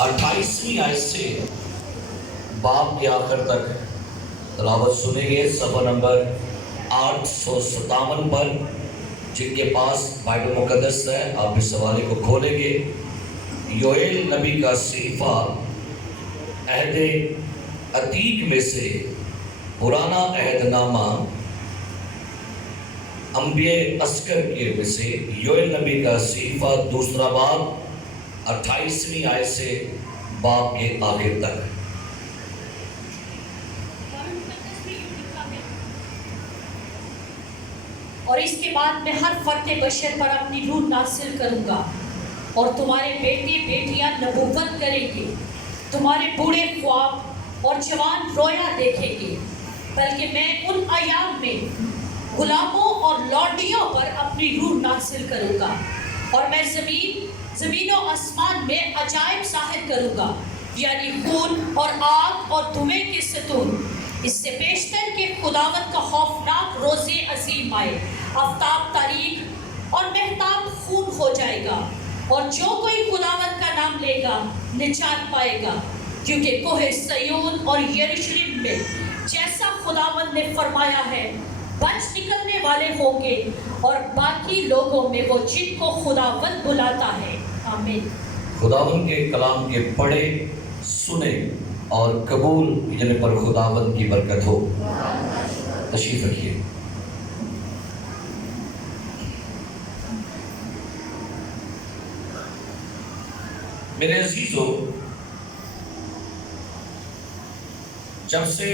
28ویں آیت سے باب کے آخر تک تلاوت سنیں گے، صفحہ نمبر 857 پر۔ جن کے پاس بائبل مقدس ہے آپ اس حوالے کو کھولیں گے۔ یوئیل نبی کا صحیفہ عہد عتیق میں سے پرانا عہد نامہ انبیاء اصغر کے میں سے یوئیل نبی کا صحیفہ دوسرا باب 28ویں آیت سے باب کے آخر تک۔ اور اس کے بعد میں ہر فرد بشر پر اپنی روح نازل کروں گا، اور تمہارے بیٹے بیٹیاں نبوت کریں گے، تمہارے بوڑھے خواب اور جوان رویا دیکھیں گے، بلکہ میں ان ایام میں غلاموں اور لونڈیوں پر اپنی روح نازل کروں گا، اور میں زمین و آسمان میں عجائب ظاہر کروں گا، یعنی خون اور آگ اور دھوئیں کے ستون۔ اس سے بیشتر کہ خداوند کا خوفناک روز عظیم آئے، آفتاب تاریک اور مہتاب خون ہو جائے گا، اور جو کوئی خداوند کا نام لے گا نجات پائے گا، کیونکہ کوہ سیون اور یروشلم میں جیسا خداوند نے فرمایا ہے بچ نکلنے والے ہوں گے، اور باقی لوگوں میں وہ جن کو خداوند بلاتا ہے۔ آمین۔ خداوند کے کلام کے پڑھے سنے اور قبول جن پر خداوند کی برکت ہو۔ تشریف رکھیے۔ میرے عزیزو، جب سے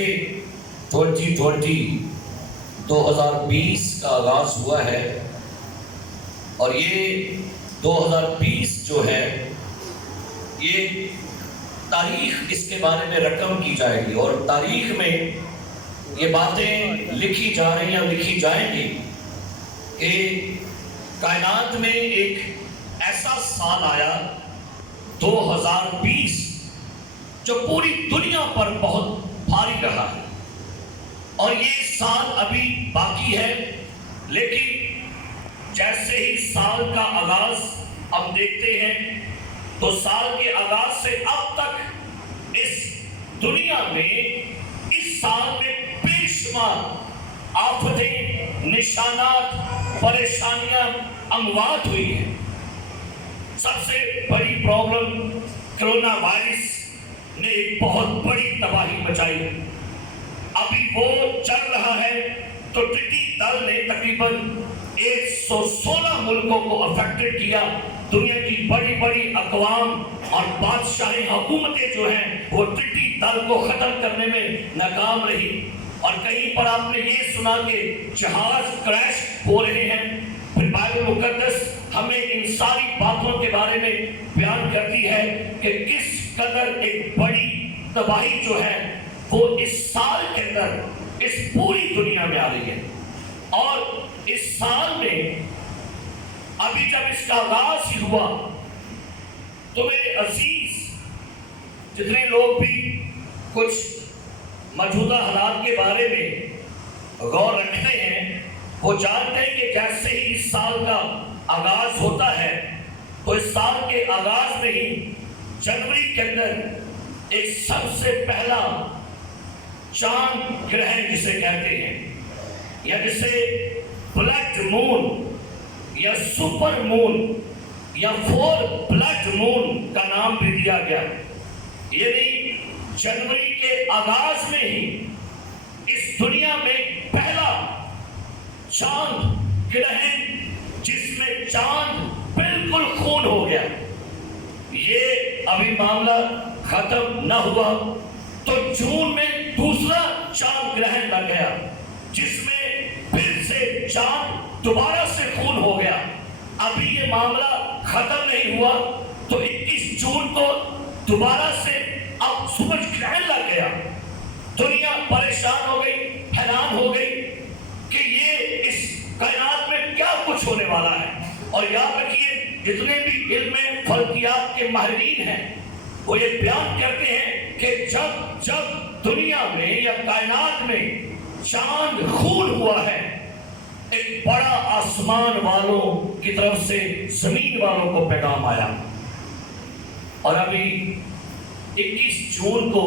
2020 کا آغاز ہوا ہے، اور یہ 2020 جو ہے یہ تاریخ اس کے بارے میں رقم کی جائے گی، اور تاریخ میں یہ باتیں لکھی جا رہی ہیں اور لکھی جائیں گی کہ کائنات میں ایک ایسا سال آیا 2020 جو پوری دنیا پر بہت بھاری رہا ہے، اور یہ سال ابھی باقی ہے، لیکن جیسے ہی سال کا آغاز ہم دیکھتے ہیں تو سال کے آغاز سے اب تک اس دنیا میں اس سال میں بے شمار آفتیں، نشانات، پریشانیاں، اموات ہوئی ہیں۔ سب سے بڑی پرابلم کرونا وائرس نے ایک بہت بڑی تباہی مچائی۔ ابھی وہ چل رہا ہے تو ٹڈی دل نے تقریباً 116 ملکوں کو افیکٹڈ کیا۔ دنیا کی بڑی بڑی اقوام اور بادشاہی حکومتیں جو ہیں وہ ٹڈی دل کو ختم کرنے میں ناکام رہی، اور کہیں پر آپ نے یہ سنا کہ جہاز کریش ہو رہے ہیں۔ پھر بائبل مقدس ہمیں ان ساری باتوں کے بارے میں بیان کرتی ہے کہ کس قدر ایک بڑی تباہی جو ہے وہ اس سال کے اندر اس پوری دنیا میں آ رہی ہے۔ اور اس سال میں ابھی جب اس کا آغاز ہی ہوا تو میرے عزیز جتنے لوگ بھی کچھ موجودہ حالات کے بارے میں غور رکھتے ہیں وہ جانتے ہیں کہ جیسے ہی اس سال کا آغاز ہوتا ہے تو اس سال کے آغاز میں ہی جنوری کے اندر ایک سب سے پہلا چاند گرہن جسے کہتے ہیں، یا جسے بلیک مون یا سپر مون یا فور بلیک مون کا نام بھی دیا گیا، یعنی جنوری کے آغاز میں ہی اس دنیا میں پہلا چاند گرہن جس میں چاند بالکل خون ہو گیا۔ یہ ابھی معاملہ ختم نہ ہوا تو جون میں دوسرا چاند گرہن لگ گیا جس میں پھر سے چاند دوبارہ سے خون ہو گیا۔ ابھی یہ معاملہ ختم نہیں ہوا تو 21 جون کو دوبارہ سے اب سورج گرہن لگ گیا۔ دنیا پریشان ہو گئی، حیران ہو گئی کہ یہ اس کائنات میں کیا کچھ ہونے والا ہے۔ اور یاد رکھیے جتنے بھی علم فلکیات کے ماہرین ہیں وہ یہ بیان کرتے ہیں کہ جب دنیا میں یا کائنات میں چاند خون ہوا ہے، ایک بڑا آسمان والوں کی طرف سے زمین والوں کو پیغام آیا۔ اور ابھی 21 जून को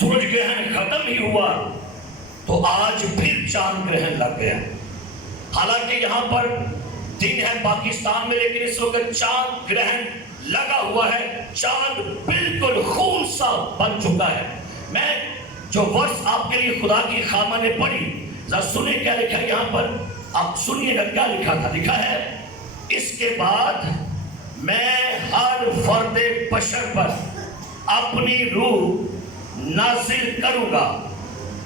सूरज ग्रहण खत्म ही हुआ तो आज फिर चांद ग्रहण लग गया। हालांकि यहाँ पर दिन है पाकिस्तान में, लेकिन इस वक्त चांद ग्रहण लगा हुआ है। चांद बिल्कुल खून सा बन चुका है। मैं जो वर्ष आपके लिए खुदा की खामा ने पढ़ी, जरा सुनिए क्या लिखा है यहाँ पर। आप सुनिएगा क्या लिखा था। लिखा है, इसके बाद मैं हर फर्दे बशर पर अपनी रूह नाजिल करूंगा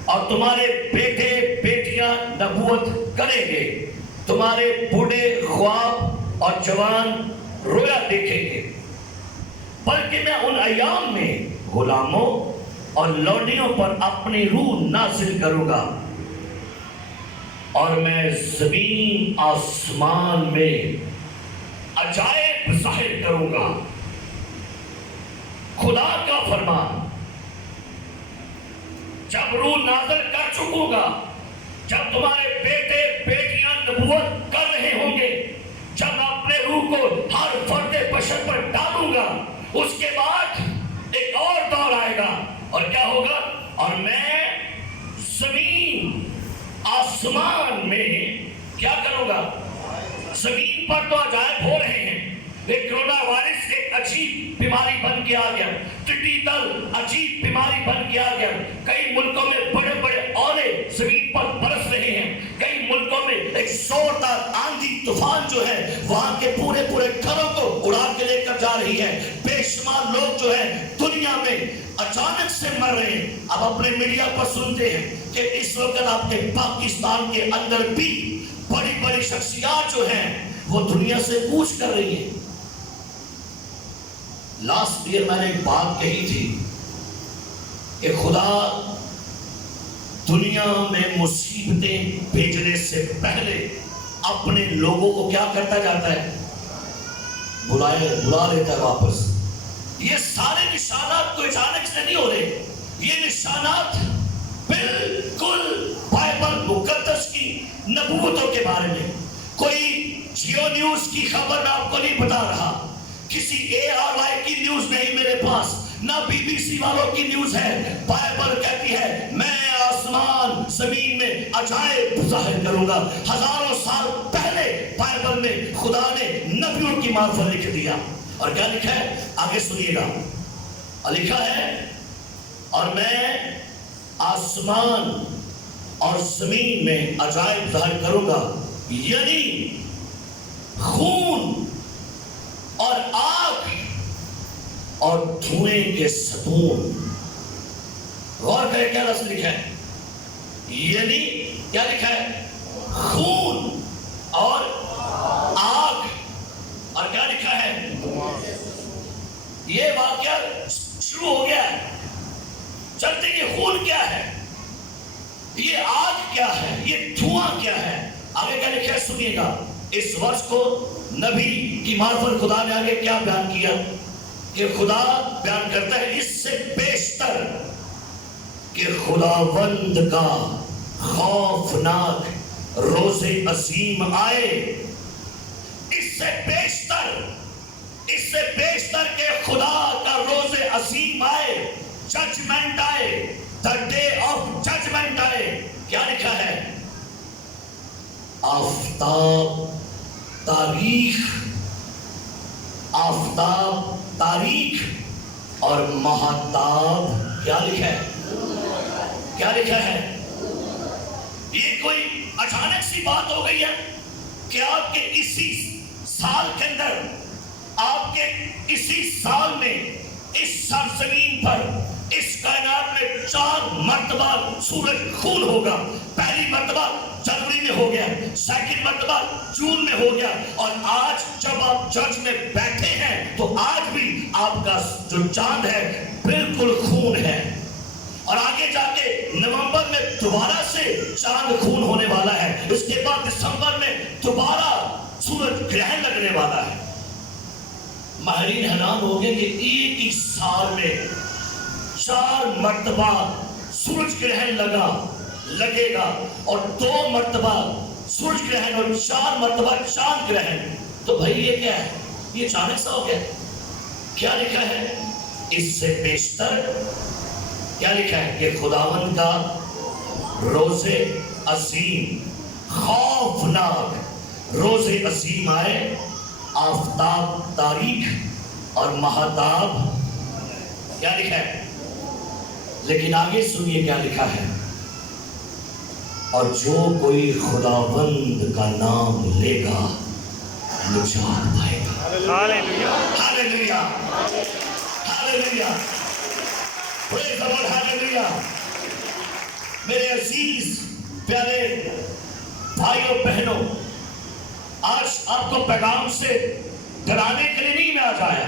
और तुम्हारे बेटे बेटियां नबूवत करेंगे, तुम्हारे बूढ़े ख्वाब और जवान रोया देखेंगे। बल्कि मैं उन अयाम में गुलामों और लौंडियों पर अपनी रूह नाजिल करूंगा और मैं जमीन आसमान में अजायब ज़ाहिर करूंगा। खुदा का फरमान, जब रूह नाज़िल कर चुकूंगा, जब तुम्हारे बेटे बेटियां नबूवत कर रहे होंगे, जब मैं अपने रूह को हर फर्दे बशर पर डालूंगा, उसके बाद एक और दौर आएगा। और क्या होगा? और मैं जमीन आसमान में क्या करूंगा? जमीन पर तो अजायब हो रहे हैं। एक कोरोना वायरस एक अजीब बीमारी बन के आ गया, टिड्डी दल अजीब बीमारी बन के आ गया। कई मुल्कों में बड़े बड़े ओले जमीन पर बरस रहे हैं। कई मुल्कों में एक जोरदार आंधी तूफान जो है वहां के पूरे पूरे घरों को उड़ा के लेकर जा रही है। बेशुमार लोग जो है दुनिया में अचानक से मर रहे हैं। अब अपने मीडिया पर सुनते हैं कि इस वक्त आपके पाकिस्तान के अंदर भी बड़ी बड़ी शख्सियत जो हैं वो दुनिया से कूच कर रही है। लास्ट ईयर मैंने एक बात कही थी कि खुदा दुनिया में मुसीबतें भेजने से पहले अपने लोगों को क्या करता जाता है? बुला लेता है वापस। ये सारे निशानात कोई अचानक से नहीं हो रहे। ये निशानात बिल्कुल बाइबल मुकद्दस की नबूवतों के बारे में। कोई जियो न्यूज की खबर मैं आपको नहीं बता रहा, किसी ARY की न्यूज नहीं मेरे पास, ना BBC वालों की न्यूज है। बाइबल कहती है मैं आसमान जमीन में अजायब ज़ाहिर करूंगा। हजारों साल पहले बाइबल में खुदा ने नबियों की मार्फत लिख दिया। और क्या लिखा है? आगे सुनिएगा। लिखा है, और मैं आसमान और जमीन में अजायब ज़ाहिर करूंगा, यानी खून और आग और धुएं के सतून। गौर करें क्या लफ्ज़ लिखा है। यानी क्या लिखा है? खून और आग। और क्या लिखा है? ये वाक्य शुरू हो गया है। चलते कि खून क्या है, ये आग क्या है, ये धुआं क्या है। आगे क्या लिखा है सुनिएगा। इस वर्ष को नबी की मार्फत खुदा ने आगे क्या बयान किया कि खुदा बयान करता है, इससे बेशतर कि खुदावंद का खौफनाक रोज़े अजीम आए। इससे बेशतर के खुदा का रोज़े अजीम आए, जजमेंट आए, द डे ऑफ जजमेंट आए। क्या लिखा है? आफताब तारीख और महताब। क्या लिखा है? क्या लिखा है? ये कोई अचानक सी बात हो गई है कि आपके इसी साल के अंदर, आपके इसी साल में, इस सरजमीन पर, इस कायनात में 4 मर्तबा सूरज खून होगा। पहली मर्तबा जनवरी में हो गया, सेकंड मर्तबा जून में हो गया, और आज जब आप जज में बैठे हैं तो आज भी आपका जो चांद है बिल्कुल खून है। और आगे जाके नवंबर में दोबारा से चांद खून होने वाला है। उसके बाद दिसंबर में दोबारा सूरज ग्रहण लगने वाला है। माहिरीन हैरान हो गए कि एक ही साल में 4 मर्तबा सूरज ग्रहण लगेगा और 2 मर्तबा सूरज ग्रहण और 4 मर्तबा चांद ग्रहण। तो भाई ये क्या है? ये अचानक सा हो गया। کیا لکھا ہے؟ اس سے بیشتر کیا لکھا ہے کہ خداوند کا روز عظیم، خوفناک روز عظیم آئے، آفتاب تاریک اور مہتاب، کیا لکھا ہے؟ لیکن آگے سنیے کیا لکھا ہے، اور جو کوئی خداوند کا نام لے گا نجات پائے گا۔ ہاللویہ، ہاللویہ، ہاللویہ، پریز دی لارڈ، ہاللویہ۔ میرے عزیز پیارے بھائیوں بہنوں، آج آپ کو پیغام سے ڈرانے کے لیے نہیں میں آج آیا،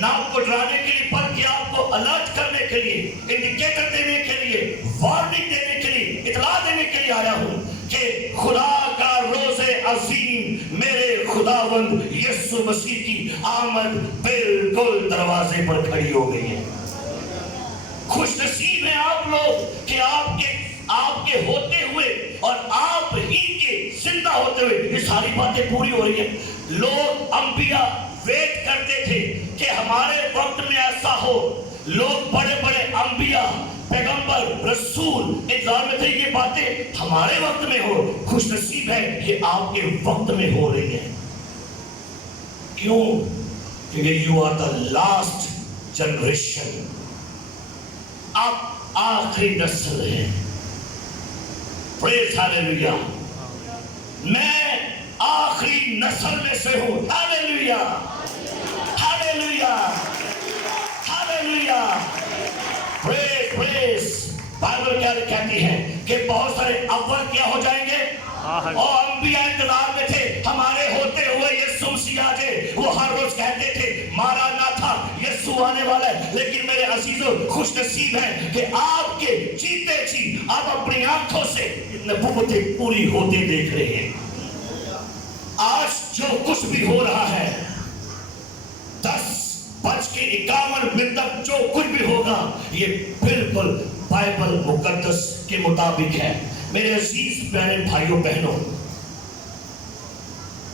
نہ آپ کو ڈرانے کے لیے بلکہ آپ کو الرٹ کرنے کے لیے، انڈیکیٹر دینے کے لیے، وارننگ دینے کے لیے، اطلاع دینے کے لیے آیا ہوں کہ خدا کا روز عظیم میرے خداوند یسوع مسیح کی آمد بالکل دروازے پر کھڑی ہو گئی ہے۔ خوش نصیب ہیں آپ لوگ کہ آپ کے ہوتے ہوئے اور آپ ہی کے زندہ ہوتے ہوئے یہ ساری باتیں پوری ہو رہی ہیں۔ لوگ انبیاء ویٹ کرتے تھے کہ ہمارے وقت میں ایسا ہو، لوگ بڑے بڑے انبیاء، پیغمبر، رسول انتظار میں تھے یہ باتیں ہمارے وقت میں ہو۔ خوش نصیب ہے یہ آپ کے وقت میں ہو رہی ہیں۔ کیوں؟ کیونکہ you are the last generation, آپ آخری نسل ہیں۔ پریز ہاللویہ، میں آخری نسل میں سے ہوں۔ ہاللویہ، ہاللویہ، ہاللویہ، پریز پریز۔ بائبل کیا کہتی ہے کہ بہت سارے اول کیا ہو جائیں گے، اور انبیاء انتظار میں تھے ہمارے ہوتے ہوئے یسوع مسیح آ جائے۔ وہ ہر روز کہتے تھے مارا نہ تھا، یسوع آنے والا ہے۔ لیکن میرے عزیزوں خوش نصیب ہیں کہ آپ کے جیتے جی آپ اپنی آنکھوں سے نبوتیں پوری ہوتے دیکھ رہے ہیں۔ آج جو کچھ بھی ہو رہا ہے 10:51 تک جو کچھ بھی ہوگا یہ بالکل بائبل مقدس کے مطابق ہے۔ میرے عزیز پیارے بھائیوں بہنوں،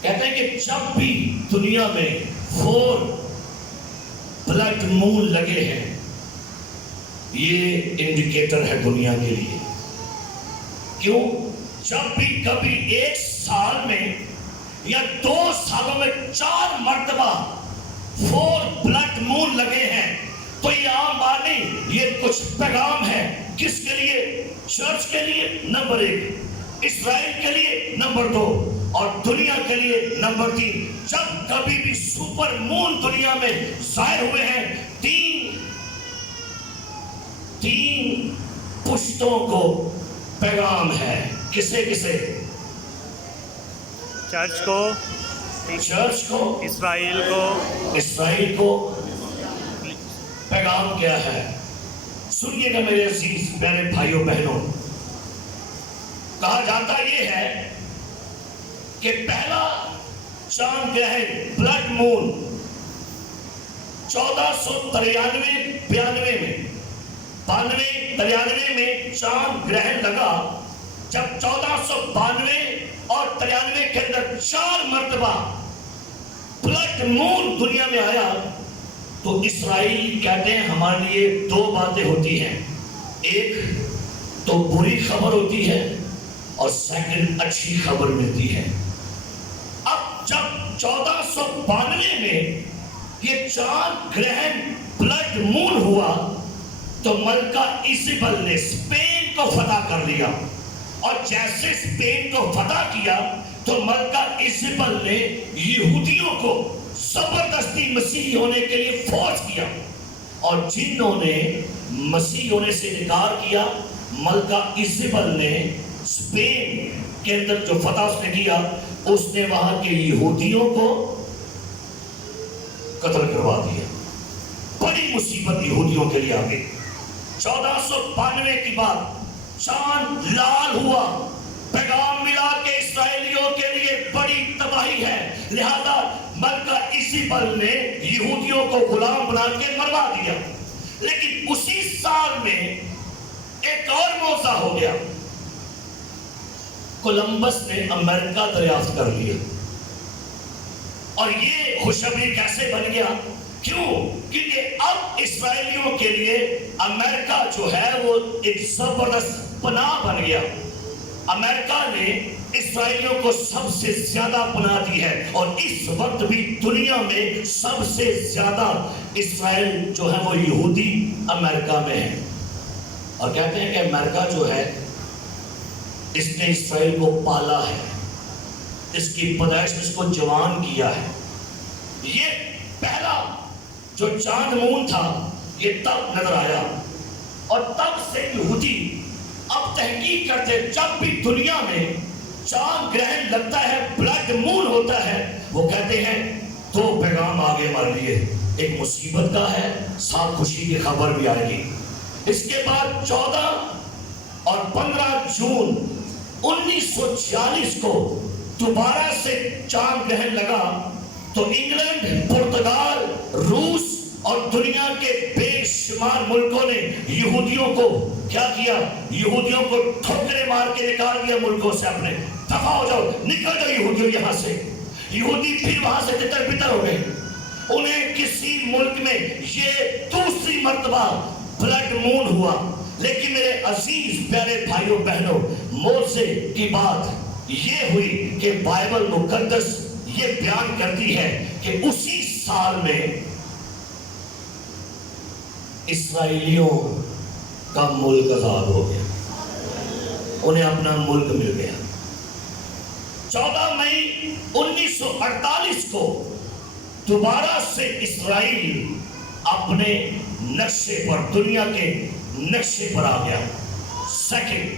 کہتے ہیں کہ جب بھی دنیا میں 4 بلڈ مون لگے ہیں، یہ انڈیکیٹر ہے دنیا کے لیے۔ کیوں؟ جب بھی کبھی 1 سال میں یا 2 سالوں میں 4 مرتبہ 4 بلڈ مون لگے ہیں تو یہ عام بات نہیں، یہ کچھ پیغام ہے۔ کس کے لیے؟ چرچ کے لیے نمبر 1، اسرائیل کے لیے نمبر 2 اور دنیا کے لیے نمبر 3۔ جب کبھی بھی سپر مون دنیا میں ظاہر ہوئے ہیں، 3 پشتوں کو پیغام ہے۔ کسے کسے؟ چرچ کو، اسرائیل کو پیغام کیا ہے؟ سنیے گا میرے عزیز میرے بھائیوں بہنوں، کہا جاتا یہ ہے کہ پہلا چاند گرہن بلڈ مون 1493-92 میں 92-93 میں چاند گرہن لگا۔ جب 1492 اور 93 کے اندر 4 مرتبہ بلڈ مون دنیا میں آیا تو اسرائیل کہتے ہیں ہمارے لیے 2 باتیں ہوتی ہیں، ایک تو بری خبر ہوتی ہے اور سیکنڈ اچھی خبر ملتی ہے۔ اب جب 1492 میں یہ چاند گرہن بلڈ مون ہوا تو ملکہ ایزابل نے اسپین کو فتح کر لیا، اور جیسے اسپین کو فتح کیا تو ملکہ ایزابل نے یہودیوں کو زبردستی مسیحی ہونے کے لیے فورس کیا، اور جنہوں نے مسیحی ہونے سے انکار کیا ملکہ ایزابل نے اسپین کے اندر جو فتح اس نے کیا، اس نے وہاں کے یہودیوں کو قتل کروا دیا۔ بڑی مصیبت یہودیوں کے لیے آ گئی۔ 1492 کی بعد چاند لال ہوا، پیغام ملا کہ اسرائیلیوں کے لیے بڑی تباہی ہے، لہذا ملکہ ایزابل نے یہودیوں کو غلام بنا کے مروا دیا۔ لیکن اسی سال میں ایک اور معجزہ ہو گیا، کولمبس نے امریکہ دریافت کر لیا، اور یہ خوشخبری کیسے بن گیا کیوں؟ کیونکہ اب اسرائیلیوں کے لیے امریکہ جو ہے وہ ایک زبردست پناہ بن گیا. امریکہ نے اسرائیلیوں کو سب سے زیادہ پناہ دی ہے اور اس وقت بھی دنیا میں سب سے زیادہ اسرائیل جو ہے وہ یہودی امریکہ میں ہے. اور کہتے ہیں کہ امریکہ جو ہے اس نے اسرائیل کو پالا ہے, اس کی پیدائش اس کو جوان کیا ہے. یہ پہلا جو چاند مون تھا یہ تب نظر آیا اور تب سے یہودی اب تحقیق کرتے جب بھی دنیا میں چاند گرہن لگتا ہے, بلڈ مون ہوتا ہے, وہ کہتے ہیں دو پیغام آگے ہمارے لیے, ایک مصیبت کا ہے, ساتھ خوشی کی خبر بھی آئے گی. اس کے بعد 14 اور 15 جون 1946 کو دوبارہ سے چاند گرہن لگا تو انگلینڈ, پرتگال, روس اور دنیا کے بے شمار ملکوں نے یہودیوں کو کیا کیا؟ یہودیوں کو ٹھوکریں مار کے نکال دیا ملکوں سے اپنے. دفع ہو جاؤ, نکل جاؤ یہودیوں یہاں سے. یہودی پھر وہاں سے تتر بتر ہو گئے. انہیں کسی ملک میں یہ دوسری مرتبہ بلڈ مون ہوا. لیکن میرے عزیز پیارے بھائیوں بہنوں, موزے کی بات یہ ہوئی کہ بائبل مقدس یہ بیان کرتی ہے کہ اسی سال میں اسرائیلیوں کا ملک آزاد ہو گیا, انہیں اپنا ملک مل گیا. 14 مئی 1948 کو دوبارہ سے اسرائیل اپنے نقشے پر, دنیا کے نقشے پر آ گیا. سیکنڈ,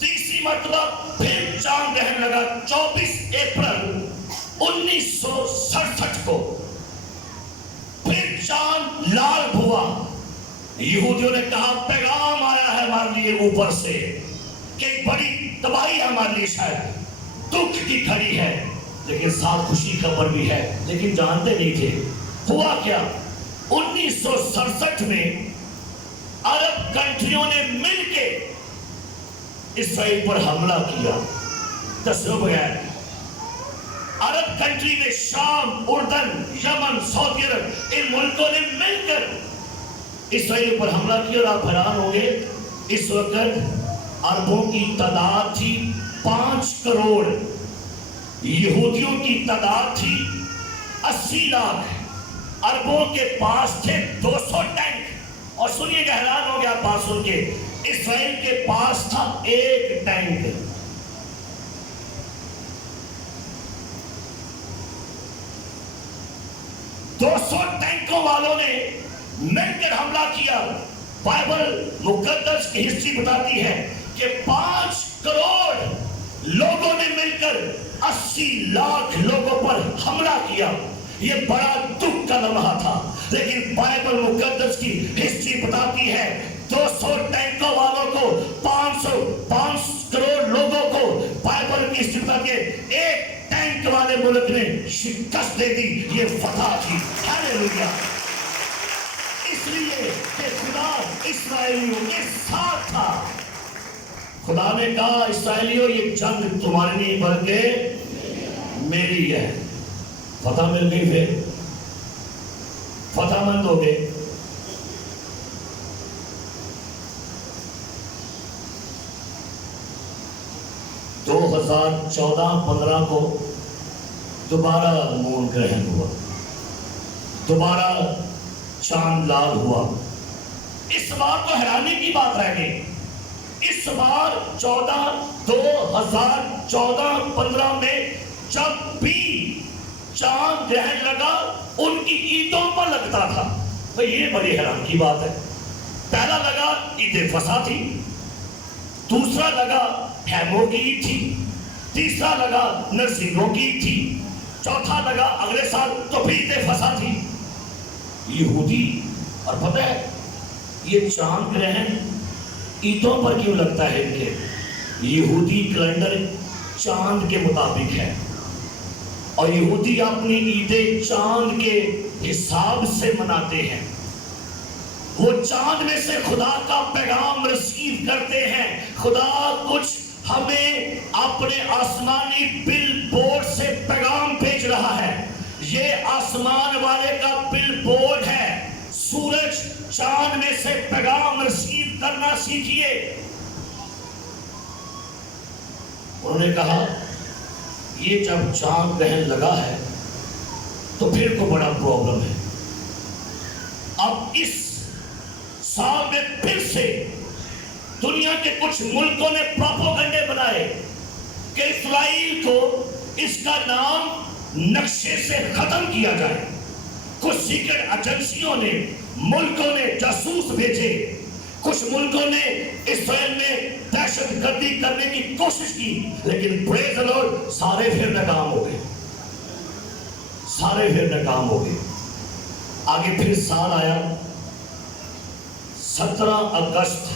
تیسری مرتبہ پھر چاند گرہن لگا 24 اپریل 1967 کو. پھر چاند لال ہوا. یہودیوں نے کہا پیغام آیا ہے ہمارے لیے اوپر سے کہ بڑی تباہی ہمارے لیے شاید دکھ کی گھڑی ہے, لیکن ساتھ خوشی خبر بھی ہے. لیکن جانتے نہیں تھے. ہوا کیا؟ 1967 میں عرب کنٹریوں نے مل کے اسرائیل پر حملہ کیا. تصور بغیر عرب کنٹری میں شام, اردن, یمن, سعودی عرب, ان ملکوں نے مل کر اسرائیل پر حملہ کیا. اور آپ حیران ہوں گے, اس وقت عربوں کی تعداد تھی 5 کروڑ, یہودیوں کی تعداد تھی 80 لاکھ. عربوں کے پاس تھے 200 ٹینک. اور سنیے کہ حیران ہو گیا آپ بات سن کے, اسرائیل کے پاس تھا 1 ٹینک. دو 200 ٹینکوں والوں نے مل کر حملہ کیا. بائبل مقدس کی ہسٹری بتاتی ہے کہ 5 کروڑ لوگوں نے مل کر 80 لاکھ لوگوں پر حملہ کیا. یہ بڑا دکھ کا لمحہ تھا. لیکن بائبل مقدس کی ہسٹری بتاتی ہے 200 ٹینکوں والوں کو, 5 کروڑ لوگوں کو بائبل کی ہسٹری بتاتی ہے 1 ٹینک والے ملک نے شکست دے دی. یہ فتح تھی. ہاللیلویا. اس لیے کہ خدا اسرائیلیوں کے ساتھ تھا. خدا نے کہا اسرائیلیوں یہ جنگ تمہاری نہیں بلکہ میری ہے. فتح مل گئی, پھر فتح مند ہو گئے. دو 2014-15 کو دوبارہ مون گرہن ہوا, دوبارہ چاند لال ہوا. اس بار تو حیرانی کی بات رہ گئی. اس بار 2014-15 میں جب بھی چاند گرہن لگا ان کی عیدوں پر لگتا تھا. تو یہ بڑی حیران کی بات ہے. پہلا لگا عید فصح تھی, دوسرا لگا خیموں کی عید تھی, تیسرا لگا نرسنگوں کی عید تھی, چوتھا لگا اگلے سال تو پھر عید فصح تھی. یہودی, اور پتہ ہے یہ چاند گرہن عیدوں پر کیوں لگتا ہے ان کے؟ یہودی کیلنڈر چاند کے مطابق ہے اور یہودی اپنی عیدیں چاند کے حساب سے مناتے ہیں. وہ چاند میں سے خدا کا پیغام ریسیو کرتے ہیں. خدا کچھ ہمیں اپنے آسمانی بل بورڈ سے پیغام بھیج رہا ہے. یہ آسمان والے کا بل بورڈ ہے, سورج چاند میں سے پیغام رسید کرنا سیکھیے. انہوں نے کہا یہ جب چاند گرہن لگا ہے تو پھر کو بڑا پرابلم ہے. اب اس سال میں پھر سے دنیا کے کچھ ملکوں نے پروپیگنڈے بنائے کہ اسرائیل کو اس کا نام نقشے سے ختم کیا جائے. کچھ سیکرٹ ایجنسیوں نے, ملکوں نے جاسوس بھیجے, کچھ ملکوں نے اسرائیل میں دہشت گردی کرنے کی کوشش کی, لیکن پریز دی لارڈ سارے پھر ناکام ہو گئے, سارے پھر ناکام ہو گئے. آگے پھر سال آیا 17 اگست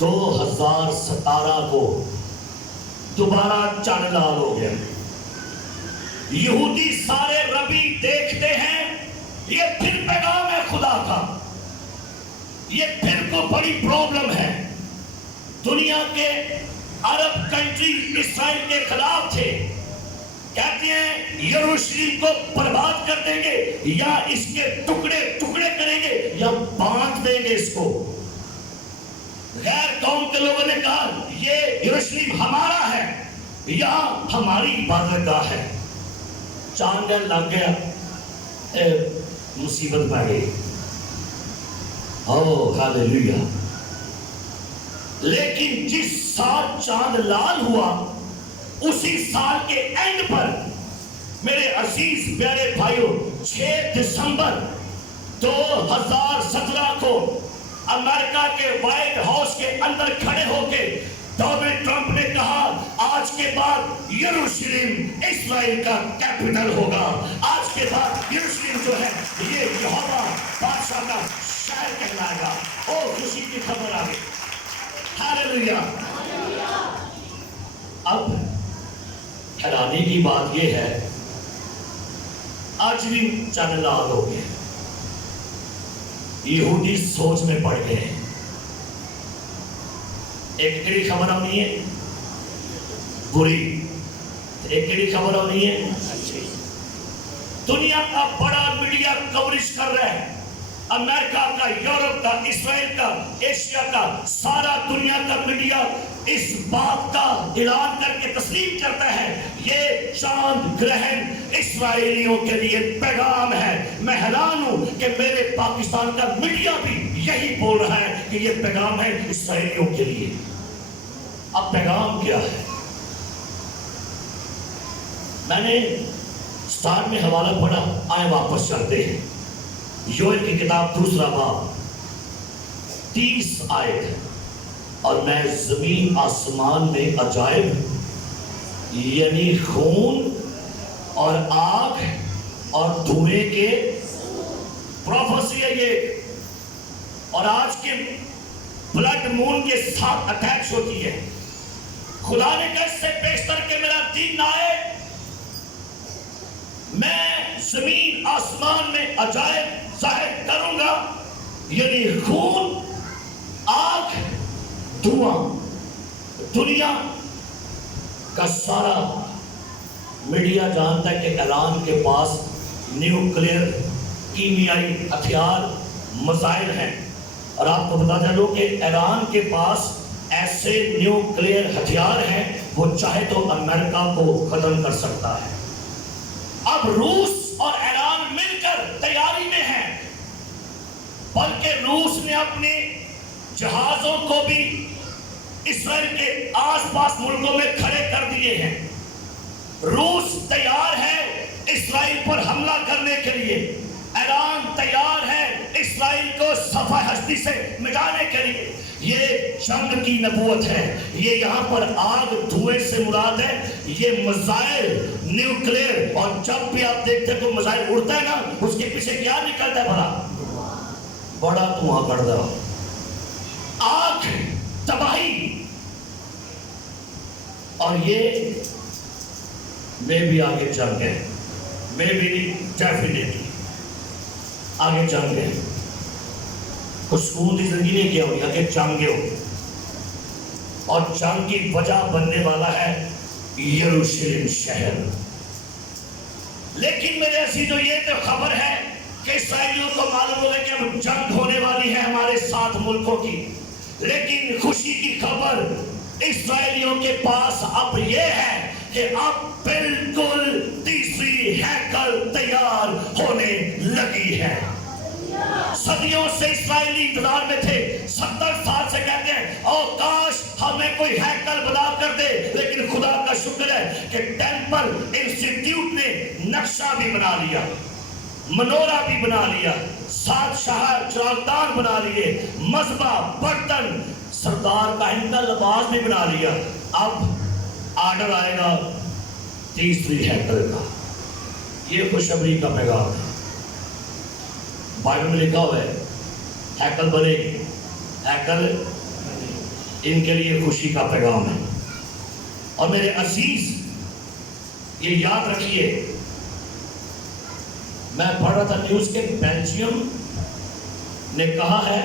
2017 کو دوبارہ چاند لال ہو گیا. یہودی سارے ربی دیکھتے ہیں یہ پھر پیغام ہے خدا کا, یہ پھر کو بڑی پرابلم ہے. دنیا کے عرب کنٹری اسرائیل کے خلاف تھے, کہتے ہیں یروشلم کو برباد کر دیں گے یا اس کے ٹکڑے ٹکڑے کریں گے یا بانٹ دیں گے اس کو. غیر قوم کے لوگوں نے کہا یہ یروشلم ہمارا ہے, یہاں ہماری عبادت گاہ ہے. چاند لگ گیا, مصیبت پا گئی. ہاللیلویا. لیکن جس سال چاند لال ہوا اسی سال کے اینڈ پر میرے عزیز پیارے بھائیوں 6 دسمبر 2017 کو امریکہ کے وائٹ ہاؤس کے اندر کھڑے ہو کے ڈونلڈ ٹرمپ نے کہا آج کے بعد یروشلم اسرائیل کا کیپٹل ہوگا. آج کے بعد یروشلم جو ہے یہ یہوہ بادشاہ کا شہر کہلائے گا. اور خوشی کی خبر آ گئی. ہاللیلویا. اب حیرانی کی بات یہ ہے آج بھی چاند لال ہو گئے. یہودی سوچ میں پڑ گئے ہیں. ایک کڑی خبر آنی ہے بری, ایک کڑی خبر آنی ہے. دنیا کا بڑا میڈیا کوریج کر رہا ہے, امریکہ کا, یورپ کا, اسرائیل کا, ایشیا کا, سارا دنیا کا میڈیا اس بات کا اعلان کر کے تسلیم کرتا ہے یہ چاند گرہن اسرائیلیوں کے لیے پیغام ہے. میں حیران ہوں کہ میرے پاکستان کا میڈیا بھی یہی بول رہا ہے کہ یہ پیغام ہے اسرائیلیوں کے لیے. اب پیغام کیا ہے؟ میں نے سٹارٹ میں حوالہ پڑھا, آئے واپس چلتے ہیں. یوئیل کی کتاب 2 باب 30 آیت. اور میں زمین آسمان میں عجائب یعنی خون اور آگ اور دھوئیں کے پروفیسی ہے یہ, اور آج کے بلڈ مون کے ساتھ اٹیچ ہوتی ہے. خدا نے کہا اس سے بیشتر کہ میرا دین آئے, میں زمین آسمان میں عجائب ظاہر کروں گا یعنی خون, آگ, دھواں. دنیا کا سارا میڈیا جانتا ہے کہ ایران کے پاس نیوکلیئر کیمیائی ہتھیار مزائل ہیں, اور آپ کو بتا چلو کہ ایران کے پاس ایسے نیوکلیئر ہتھیار ہیں وہ چاہے تو امریکہ کو ختم کر سکتا ہے. اب روس اور ایران مل کر تیاری میں ہیں, بلکہ روس نے اپنے جہازوں کو بھی اسرائیل کے آس پاس ملکوں میں کھڑے کر دیے ہیں. روس تیار ہے اسرائیل پر حملہ کرنے کے لیے, ایران تیار ہے اسرائیل کو صفحہ ہستی سے مٹانے کے لیے. یہ جنگ کی نبوت ہے. یہ یہاں پر آگ دھوئیں سے مراد ہے یہ مزائل نیوکلیئر, اور جب بھی آپ دیکھتے ہیں تو مزائل اڑتا ہے نا اس کے پیچھے کیا نکلتا ہے بھلا؟ بڑا دھواں کرتا, آگ, تباہی. اور یہ میں بھی آگے چل گئے, میں بھی ڈیفینیٹلی آگے چل گئے. کچھ سکون کی زندگی نہیں کیا ہوئی, آگے چل گئے ہو. اور جنگ کی وجہ بننے والا ہے یروشلم شہر. لیکن میرے عزیزو یہ تو خبر ہے کہ जंग होने वाली है हमारे 7 मुल्कों की, लेकिन खुशी की खबर इस्राएलियों के पास अब ये है कि अब बिल्कुल तीसरी हैकल तैयार होने लगी है। सदियों से इस्राएली इंतजार में थे, 70 साल से कहते हैं ओ काश हमें कोई हैकल बना कर दे, लेकिन खुदा का शुक्र है कि टेंपल इंस्टीट्यूट ने नक्शा भी बना लिया, मनोरा भी बना लिया, 7 शहर चिरागदान बना लिए, मज़बा, बर्तन, सरदार का इनका लिबास भी बना लिया। अब आर्डर आएगा तीसरी हैकल का। ये खुशखबरी का पैगाम है। बाइबल में लिखा हुआ है हैकल बनेगी, हैकल इनके लिए खुशी का पैगाम है। और मेरे अजीज ये याद रखिए, मैं पढ़ रहा था न्यूज़ के, बेल्जियम ने कहा है,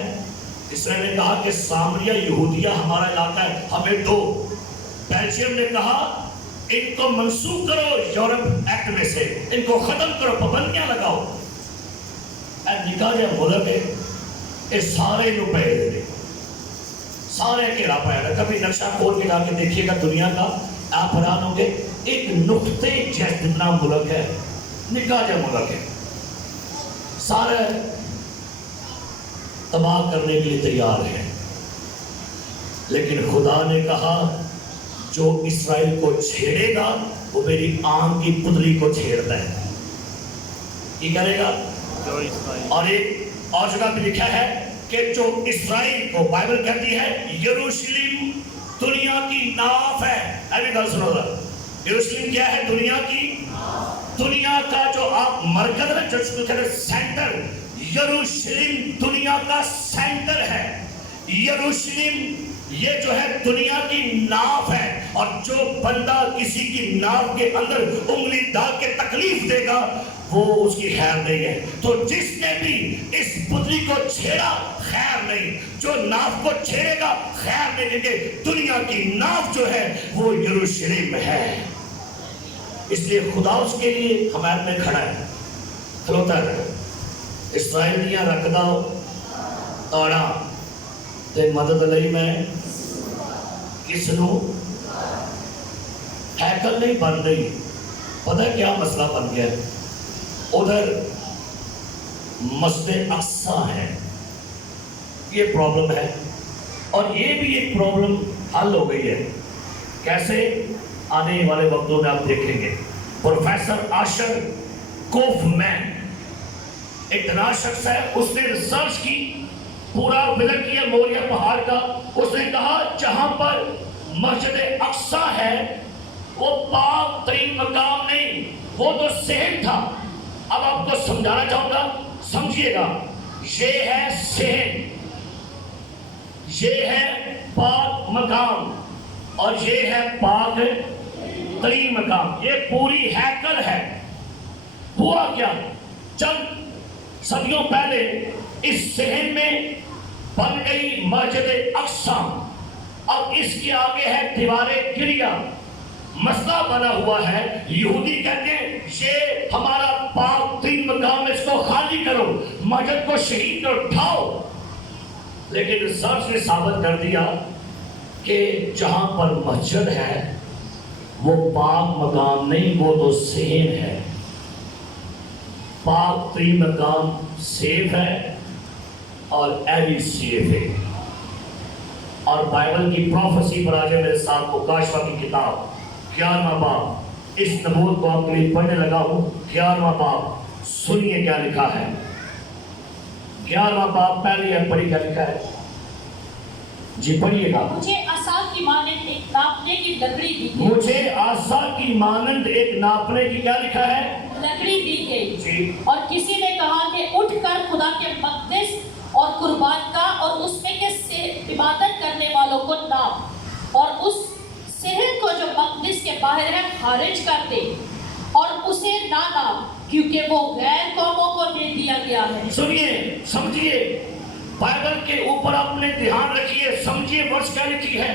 इसराइल ने कहा कि सामरिया यहूदिया हमारा इलाका है, हमें दो। बेल्जियम ने कहा इनको मंसूख करो यूरोप एक्ट में से, इनको खत्म करो, पाबंदियां लगाओ। निकाह जो मुल्क है ये सारे रुपए दे, सारे घेरा पाया। कभी नक्शा खोल के जाके देखिएगा दुनिया का, आप हैरान होंगे, एक नुक्ते जैसा जितना मुल्क है, निकाह जो मुल्क है, सारे तबाह करने के लिए तैयार है। लेकिन खुदा ने कहा जो इस्राइल को छेड़ेगा वो मेरी आंख की पुतली को छेड़ता है। ये करेगा। और एक और जगह पे लिखा है कि जो इस्राइल को, बाइबल कहती है यरूशलेम दुनिया की नाव है। अभी गल सुनो, यरूशलेम क्या है? दुनिया की, दुनिया का जो आप मरकज है, जो सेंटर, यरूशलेम दुनिया का सेंटर है। यरूशलेम ये जो है दुनिया की नाव है, और जो बंदा किसी की नाव के अंदर उंगली डाल के तकलीफ देगा वो उसकी खैर नहीं है। तो जिसने भी इस पुतली को छेड़ा खैर नहीं, जो नाव को छेड़ेगा खैर नहीं देंगे। दुनिया की नाव जो है वो यरूशलेम है, इसलिए खुदा उसके लिए हमारे में खड़ा है, खलोता है। इस्राएलियां रखदा ताड़ा ते मदद लई मैं किसनू हैकल नहीं बन रही। पता है क्या मसला बन गया? उधर मस्जिद अक्सा है, ये प्रॉब्लम है, और ये भी एक प्रॉब्लम हल हो गई है। कैसे? आने वाले वक्तों में आप देखेंगे। प्रोफेसर आशर कोफमैन एक तनाज शख्स है, उसने रिसर्च की, पूरा विजिट किया मोरिया पहाड़ का। उसने कहा जहां पर मस्जिद अक्सा है वो पाक तरीन मकाम नहीं, वो तो सहन था। अब आपको समझाना चाहूंगा, समझिएगा। ये है सहन, ये है पाक मकाम, और ये है पाक तरीन मकाम। ये पूरी हैकल है। हुआ क्या? चंद सदियों पहले इस सहन में बन गई मस्जिद अक्सा। अब इसके आगे है दीवारें गिरिया, मसला बना हुआ है। यहूदी कहते हैं ये हमारा पाक तीन मकाम, इसको खाली करो, मस्जिद को शहीद करो, उठाओ। लेकिन रिसर्च ने साबित कर दिया कि जहां पर मस्जिद है वो पाक मकाम नहीं, वो तो सहन है। पाक तीन मकाम सेफ है और एवी सेफ है। और बाइबल की प्रोफेसी पर आज मेरे साथ मुकाशवा की किताब 11वां बाब, इस नबूवत को आपके लिए पढ़ने लगा हूं। 11वां बाब, सुनिए क्या लिखा है। 11वां बाब पहली है, पढ़ी क्या लिखा है जी? पढ़िएगा। मुझे आसा की मानंद एक नापने की लकड़ी दी गई। मुझे आसा की मानंद एक नापने की क्या लिखा है? लकड़ी दी गई जी। और किसी ने कहा कि उठकर खुदा के मक़दस और कुर्बान का और उसमें के इबादत करने वालों को नाप, और उस शहर को जो मक़दस के बाहर है खारिज कर दे, और उसे ना नाप, क्योंकि वो गैर कौमों को दे दिया गया है। सुनिए, समझिए, बाइबल के ऊपर अपने ध्यान रखिए, समझिए वर्ष क्या लिखी है।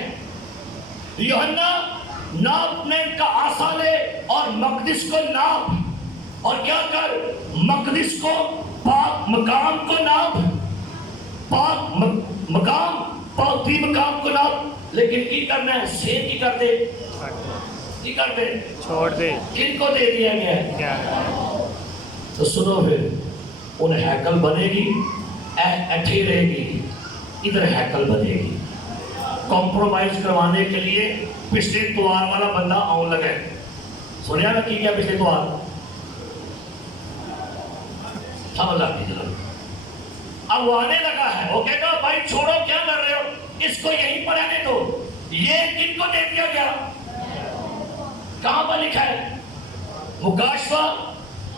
यूहन्ना नापने का आसा ले और मक़दस को नाप, और क्या कर? मक़दस को, पाक मकाम को नाप, پاک مقام پاکی مقام کو ناپ، لیکن کی کرنا ہے؟ سین کی کر دے، کی کر دے، چھوڑ دے، کن کو دے دیا گیا ہے؟ کیا تو سنو پھر، ان ہیکل بنے گی، ایٹھی رہے گی، ادھر ہیکل بنے گی. کمپرومائز کروانے کے لیے پچھلے توار والا بندہ آن لگا ہے. سنیا نا کی کیا پچھلے توار؟ سمجھ آتی چلو. اب وہ آنے لگا ہے، وہ کہتا ہے بھائی چھوڑو کیا کر رہے ہو، اس کو یہیں پر آنے دو. یہ کن کو دے دیا گیا؟ کہاں پر لکھا ہے؟ مکاشفہ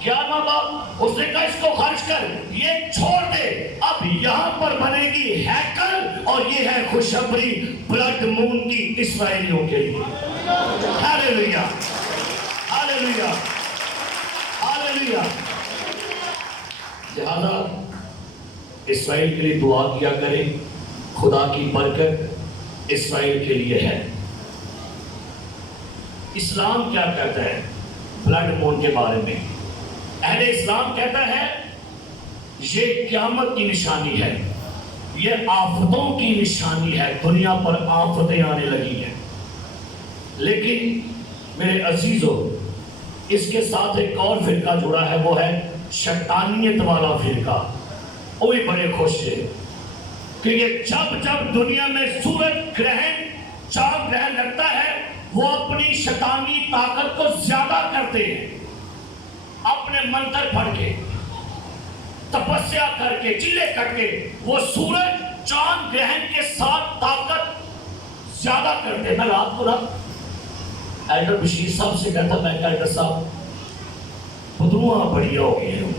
11 باب. اس نے کہا اس کو خرچ کر، یہ چھوڑ دے. اب یہاں پر بنے گی ہیکل، اور یہ ہے خوشخبری بلڈ مون کی اسرائیلیوں کے لیے. ہاللیلویا، ہاللیلویا، ہاللیلویا. لہذا اسرائیل کے لیے دعا کیا کریں. خدا کی برکت اسرائیل کے لیے ہے. اسلام کیا کہتا ہے بلڈ مون کے بارے میں؟ اہل اسلام کہتا ہے یہ قیامت کی نشانی ہے، یہ آفتوں کی نشانی ہے. دنیا پر آفتیں آنے لگی ہیں. لیکن میرے عزیزو، اس کے ساتھ ایک اور فرقہ جڑا ہے، وہ ہے شیطانیت والا فرقہ. وہ بھی بڑے خوش ہے کہ جب دنیا میں سورج گرہن چاند گرہن لگتا ہے، وہ اپنی شیطانی طاقت کو زیادہ کرتے ہیں. اپنے منتر پڑھ کے، تپسیا کر کے، چلے کٹ کے وہ سورج چاند گرہن کے ساتھ طاقت زیادہ کرتے. میں رات کو ایڈر بشیر صاحب سے کہتا، میں کہا ایڈر صاحب بدروہاں بڑھیا ہو گئی ہیں.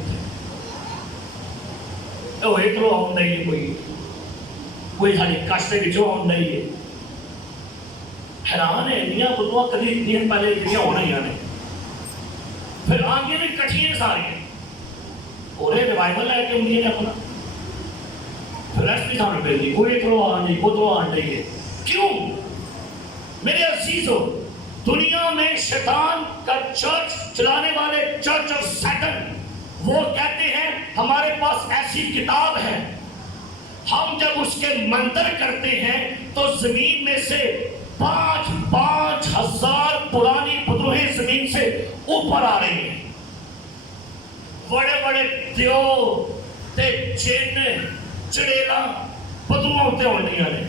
وہ اترو آن نہیں ہے، کوئی ساری کشتے بچوں آن نہیں ہے. حیران ہے دنیا بدروہاں کبھی اتنی پہلے دنیا ہونا ہی آنے. پھر آگے بھی کٹھین ساری ہیں. اور یہ ریوائیول لائے کہ انہیں نے اپنا پھر ایس بھی سامنے پہ دی، کوئی اترو آن نہیں، وہ اترو آن نہیں ہے. کیوں؟ میرے عزیزو، دنیا میں شیطان کا چرچ چلانے والے چرچ آف سیٹن، وہ کہتے ہیں ہمارے پاس ایسی کتاب ہے، ہم جب اس کے منتر کرتے ہیں تو زمین میں سے 5,000 پرانی بدروہیں زمین سے اوپر آ رہی ہیں. بڑے بڑے دیو تے جن چڑیلا بدروہاں ہوتے ہونے آنے.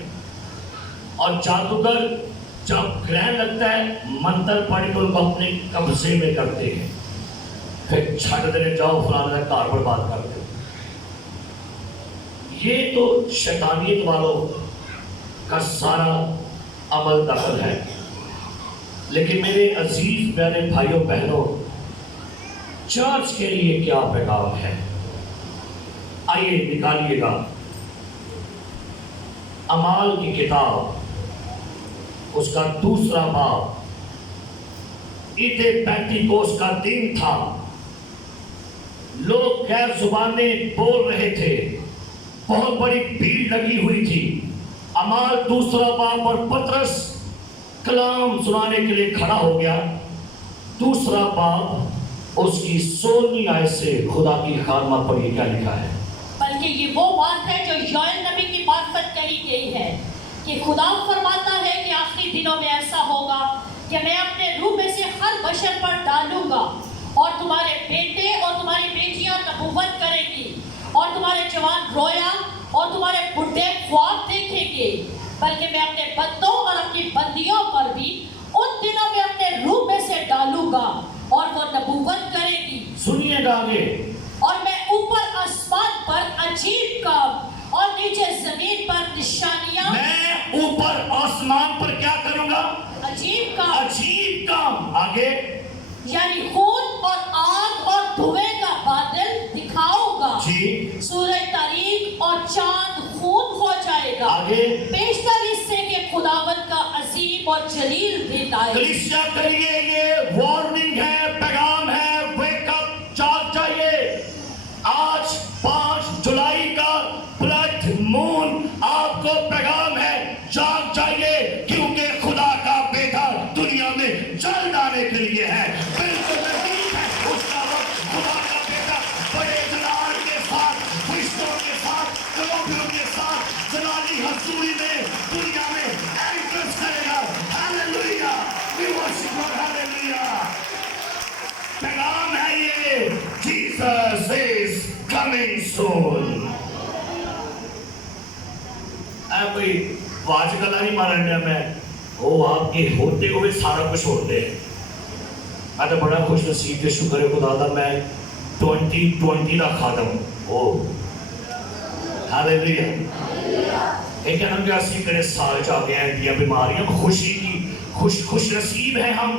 اور جادوگر جب گرہن لگتا ہے منتر پڑھ کر ان کو اپنے قبضے میں کرتے ہیں، پھر چھٹ دینے جاؤ فلانا کار برباد کر دو. یہ تو شیطانیت والوں کا سارا عمل دخل ہے. لیکن میرے عزیز پیارے بھائیوں بہنوں، چرچ کے لیے کیا پیغام ہے؟ آئیے نکالیے گا اعمال کی کتاب، اس کا 2 باب. عید پینتیکوس کا دن تھا، لوگ غیر زبانیں بول رہے تھے، بہت بڑی بھیڑ لگی ہوئی تھی. اعمال 2 باب اور پترس کلام سنانے کے لیے کھڑا ہو گیا. 2 باب اس کی 16ویں آیت سے خدا کی خادمہ پر یہ کیا لکھا ہے؟ بلکہ یہ وہ بات ہے جو یوئیل نبی کی معرفت کہی گئی ہے کہ خدا فرماتا ہے کہ آخری دنوں میں ایسا ہوگا کہ میں اپنے روح میں سے ہر بشر پر ڈالوں گا، اور تمہارے بیٹے اور تمہاری بیٹیاں نبوت کریں گی، اور تمہارے جوان رویا اور تمہارے بڈھے خواب دیکھیں گے. بلکہ میں اپنے بندوں اور اپنی بندیوں پر بھی ان دنوں میں اپنے روح میں سے ڈالوں گا، اور وہ نبوت کریں گی. سنیے گا آگے. اور میں اوپر آسمان پر عجیب کام اور نیچے زمین پر نشانیاں، میں اوپر آسمان پر کیا کروں گا؟ عجیب کام، عجیب کام. آگے یعنی خون اور آگ اور دھوئیں کا بادل دکھاؤں گا. جی. سورج تاریک اور چاند خون ہو جائے گا. آگے بیشتر اس سے کہ خداوند کا عظیم اور جلیل دن آئے. کلیسیا کے لیے یہ وارننگ ہے، پیغام ہے. ویک اپ، جاگ جائیے. آج 5 جولائی کا بلڈ مون آپ کو پیغام ہے، جاگ جائیے، کیونکہ خدا کا بیٹا دنیا میں جلد آنے کے لیے ہے. بالکل نزدیک ہے اس کا وقت. خدا کا بیٹا بڑے جلال کے ساتھ، فرشتوں کے ساتھ، کروبیوں کے ساتھ coming soon. कोई वाज गला नहीं मारन दिया मैं, वो आपके होते हुए सारा कुछ होते हैं। मैं तो बड़ा खुश नसीब के शुक्र है खुदा दा, मैं 2020 का खादम ओ हालेलुया। एक हम क्या सी करे साल च आ गए हैं दिया बीमारियां, खुशी की खुश नसीब है हम,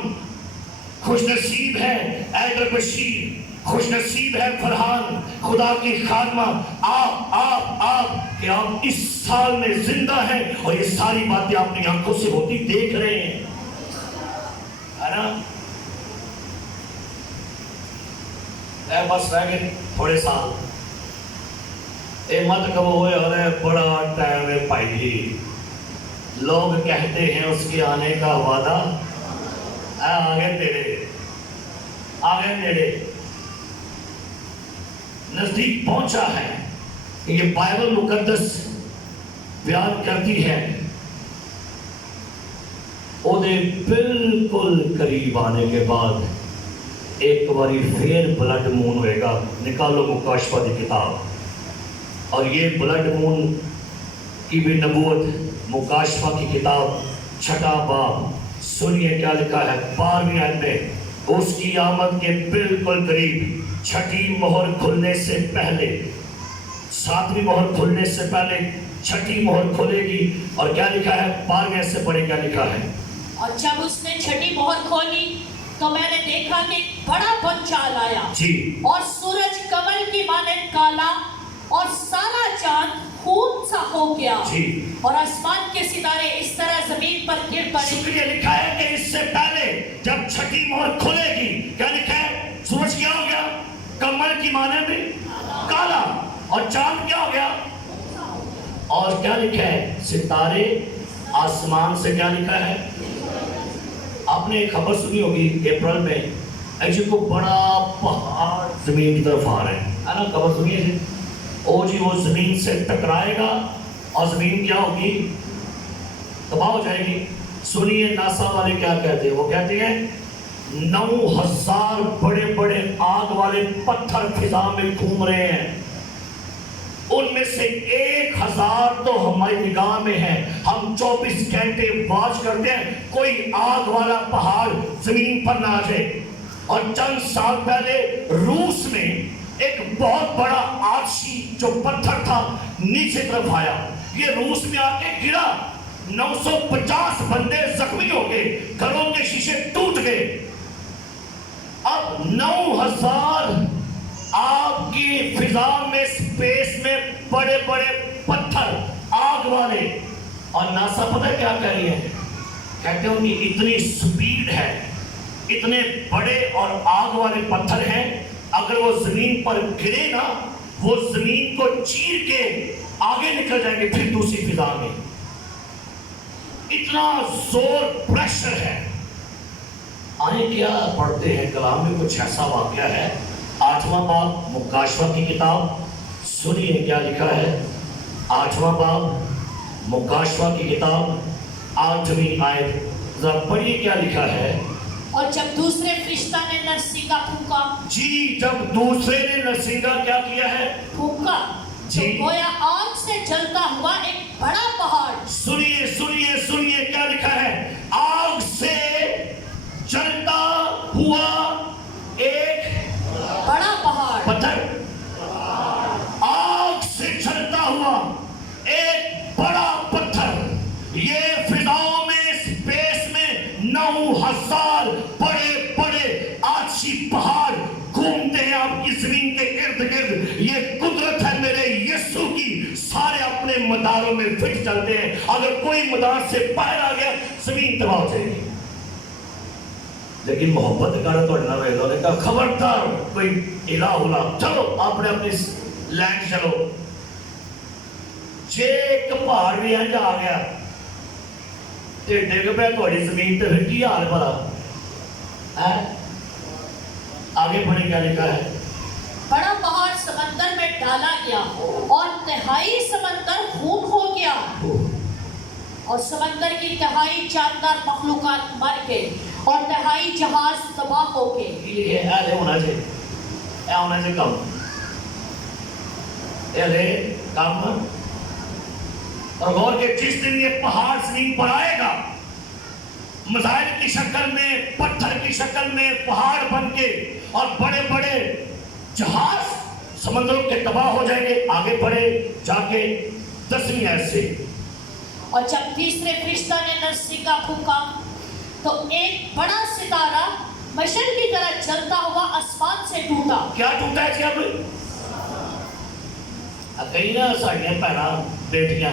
खुश नसीब है ऐदर बशीर, खुश नसीब है फरहान, खुदा की खादमा आप कि आप इस साल में जिंदा हैं और ये सारी बातें अपनी आंखों से होती देख रहे हैं, है ना। बस रह गए थोड़े साल, मत कहो अरे बड़ा टाइम है भाई जी, लोग कहते हैं उसके आने का वादा आगे तेरे नजदीक पहुंचा है। ये बाइबल मुकद्दस बयान करती है ओदे बिल्कुल करीब आने के बाद एक बारी फिर ब्लड मून होएगा। निकालो मुकाशफा की किताब, और ये ब्लड मून की भी नबूवत मुकाशफा की किताब 6 बाब, सुनिए क्या लिखा है 12वीं आयत में, उसकी आमद के बिल्कुल करीब 6ठी मोहर खुलने से पहले, 7वीं मोहर खुलने से पहले 6ठी मोहर खुलेगी। और क्या लिखा है 12वें से पढ़े क्या लिखा है। और जब उसने 6ठी मोहर खोली तो मैंने देखा कि एक बड़ा भूचाल आया जी, और सूरज कमल की मानंद काला और सारा चांद खून सा हो गया जी, और आसमान के सितारे इस तरह जमीन पर गिर पड़े। शुक्रिया लिखा है कि इससे पहले जब 6ठी मोहर खुलेगी क्या लिखा है, सूरज क्या हो गया, कमल की मानंद काला, और चांद क्या हो गया, और क्या लिखा है सितारे आसमान से क्या लिखा है। आपने एक खबर सुनी होगी अप्रैल में, ऐसे को बड़ा पहाड़ जमीन की तरफ आ रहा है ना, खबर सुनिए जी। ओ जी वो जमीन से टकराएगा और जमीन क्या होगी, तबाह हो जाएगी। सुनिए नासा वाले क्या कहते हैं, वो कहते हैं 9000 बड़े बड़े आग वाले पत्थर फिजा में घूम रहे हैं, उनमें से 1000 तो हमारी निगाह में है। हम 24 घंटे वॉच करते हैं कोई आग वाला पहाड़ जमीन पर ना आ जाए। और चंद साल पहले रूस में एक बहुत बड़ा आगशी जो पत्थर था नीचे तरफ आया, ये रूस में आके गिरा, 950 बंदे जख्मी हो गए, घरों के शीशे टूट गए। अब 9000 आपकी फिजा में स्पेस में बड़े बड़े पत्थर आग वाले, और नासा पता है क्या कह रही है, कहते हैं उनकी इतनी स्पीड है, इतने बड़े और आग वाले पत्थर हैं, अगर वो जमीन पर गिरे ना, वो जमीन को चीर के आगे निकल जाएंगे फिर दूसरी फिजा में। इतना जोर प्रेशर है। आने क्या पढ़ते हैं कलाम में कुछ ऐसा वाकया है, 8वां बाब मुकाशफा की किताब, सुनिए क्या लिखा है। 8वां बाब मुकाशफा की किताब 8वीं आयत, जरा पढ़िए क्या लिखा है। और जब दूसरे फरिश्ता ने नरसिंगा फूंका, जी जब दूसरे ने नरसिंगा क्या किया है, फूंका, जी, तो गोया आग से जलता हुआ एक बड़ा पहाड़। सुनिए सुनिए सुनिए क्या लिखा है, आग से जलता हुआ एक बड़ा पहाड़, पत्थर, आग से जलता हुआ एक बड़ा पत्थर, ये फिजाओं में स्पेस में 9000 बड़े बड़े आछी पहाड़ घूमते हैं आपकी जमीन के इर्द गिर्द। ये कुदरत है मेरे यीशु की, सारे अपने मदारों में फिट चलते हैं। अगर कोई मदार से बाहर आ गया जमीन तबाह हो जाएगी। लेकिन मोहब्बत कर तो ने कहा खबरदार कोई इला हुला, चलो अपने अपनी लैंड चलो। जे एक पहाड़ भी इंज आ गया ते डिग पे थोड़ी जमीन ते फिर की हाल भला है। आगे पढ़े क्या लिखा है, बड़ा पहाड़ समंदर में डाला गया और तिहाई समंदर खून हो गया, और समंदर की तिहाई जानदार मखलूकात मर गए और तिहाई जहाज तबाह हो गए। ये होना चाहिए कम अरे काम और गौर के जिस दिन ये पहाड़ जमीन पर आएगा, मिसाइल की शक्ल में, पत्थर की शक्ल में पहाड़ बन के, और बड़े बड़े जहाज समंदरों के तबाह हो जाएंगे। आगे बढ़े जाके 10वीं आयत से, और जब तीसरे फरिश्ता ने नरसिंगा फूंका तो एक बड़ा सितारा मशल की तरह जलता हुआ आसमान से टूटा। क्या टूटा है? क्या कहीं ना साड़ियां पहना बेटियां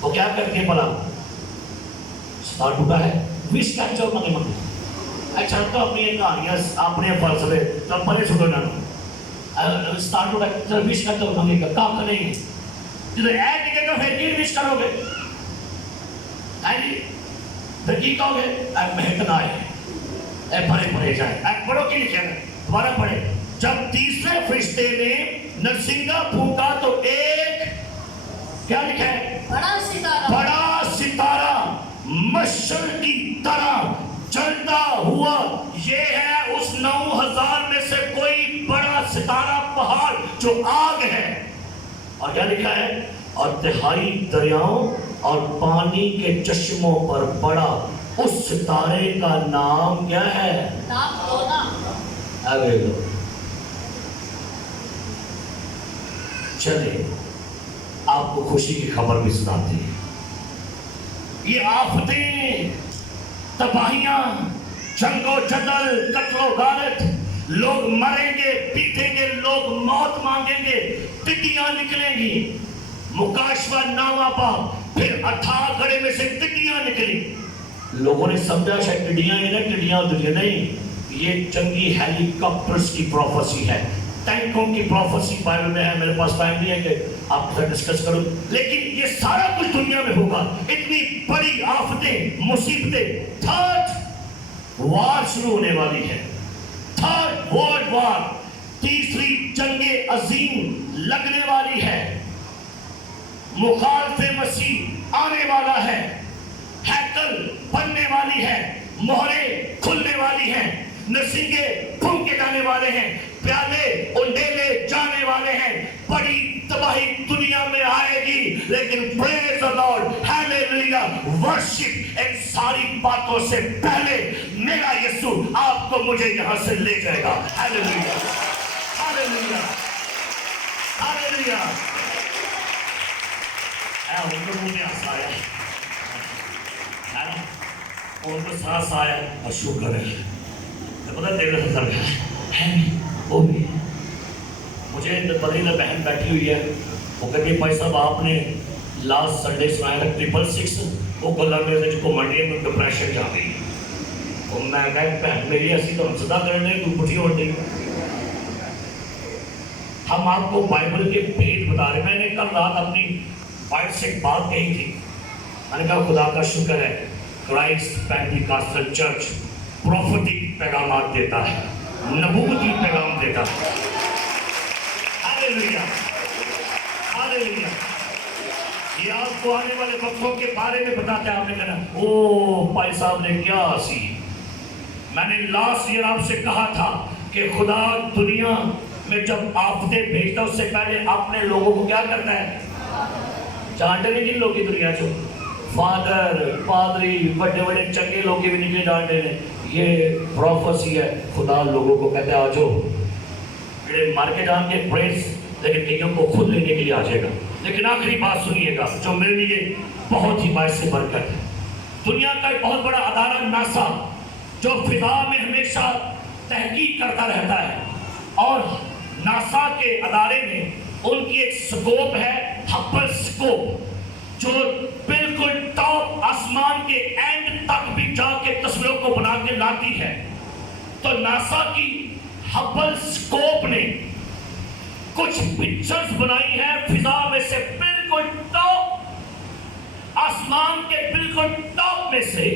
वो क्या करती है भला? सितारा टूटा है, विश कैप्चर मांगे मांगे। अच्छा तो अपनी कहानियां अपने फलसफे तो परे सुनो ना। सितारा टूटा है, विश कैप्चर मांगेगा काम नहीं, जब ऐड दिखेगा फिर की विश करोगे? है जी, फिर की कहोगे? महक ना है, परे परे जाए। पढ़ो की लिखे दोबारा पढ़े। जब तीसरे फरिश्ते ने नरसिंगा फूंका तो एक, क्या लिखा है? बड़ा सितारा मशल की तरह जलता हुआ। ये है उस 9000 में से कोई बड़ा सितारा पहाड़ जो आग है। और क्या लिखा है? और तिहाई दरियाओं और पानी के चश्मों पर पड़ा। उस सितारे का नाम क्या है? नाम लो ना। अरे लो, चलिए आपको खुशी की खबर भी सुनाती है। ये आफतें, तबाहियां, जंगो जदल, कत्लो गारत, लोग मरेंगे, पीटेंगे, लोग मौत मांगेंगे, टिड्डियां निकलेंगी। मुकाशवा नावा पा, फिर अथाह गड़े में से टिड्डियां निकली। लोगों ने समझा शायद टिड्डियां ही ना, टिड्डियां दुनिया नहीं, ये जंगी हेलीकॉप्टर्स की प्रोफेसी है, टैंकों की प्रोफेसी बाइबल में है। मेरे पास टाइम नहीं है कि आपसे डिस्कस करूं, लेकिन ये सारा कुछ दुनिया में होगा। इतनी बड़ी आफतें, मुसीबतें। थर्ड वार शुरू होने वाली है, थर्ड वर्ल्ड वार, तीसरी जंगे अजीम लगने वाली है। मुखालफे मसीह आने वाला है, हैकल बनने वाली है, मोहरें खुलने वाली हैं, नरसिंगे फूंके जाने वाले हैं, प्याले उंडेले जाने वाले हैं। बड़ी तबाही दुनिया में आएगी, लेकिन praise the Lord, hallelujah, worship. इन सारी बातों से पहले मेरा यीशु आपको मुझे यहां से ले जाएगा। Hallelujah, hallelujah, hallelujah. उनको मुझे हंसा है ना, उनको सांस आया और शुक्र है। पता तेरे अंदर है वो भी। मुझे पता ना बहन बैठी हुई है, वो कहती है भाई साहब आपने लास्ट संडे सुनाया था 666, वो गला मेरे को मंडी में डिप्रेशन जा गई। तो मैं कहा बहन मेरी ऐसी तो सदा करने तू बुढ़ी हो गई। हम आपको बाइबल के भेद बता रहे। मैंने कल रात अपनी वाइफ से एक बात कही थी, मैंने कहा खुदा का शुक्र है क्राइस्ट पेंटिकॉस्टल चर्च प्रोफेटिक पैगाम देता है, नबूवती पैगाम देता है। Hallelujah, hallelujah. ये आपको आने वाले वक्तों के बारे में बताते हैं। आपने कहा ओ भाई साहब ने क्या सी। मैंने लास्ट ईयर आपसे कहा था कि खुदा दुनिया में जब आफतें भेजता उससे पहले अपने लोगों को क्या करता है? जानते नहीं जिन लोग की दुनिया चो फादर, पादरी, बड़े बड़े चंगे लोग भी निकले जानते हैं। ये प्रोफेसी है। खुदा लोगों को कहते हैं आ जाओ, मर के जान के प्रेस, लेकिन कईयों को खुद लेने के लिए आ जाएगा। लेकिन आखिरी बात सुनिएगा जो मेरे लिए बहुत ही बायस बरकत है। दुनिया का एक बहुत बड़ा अदारा नासा, जो फिजा में हमेशा तहकीक करता रहता है, और नासा के अदारे में उनकी एक स्कोप है, हब्बल स्कोप, जो बिल्कुल टॉप आसमान के एंड तक भी जाके तस्वीरों को बना के लाती है। तो नासा की हब्बल स्कोप ने कुछ पिक्चर्स बनाई है फिजा में से, बिल्कुल टॉप, आसमान के बिल्कुल टॉप में से।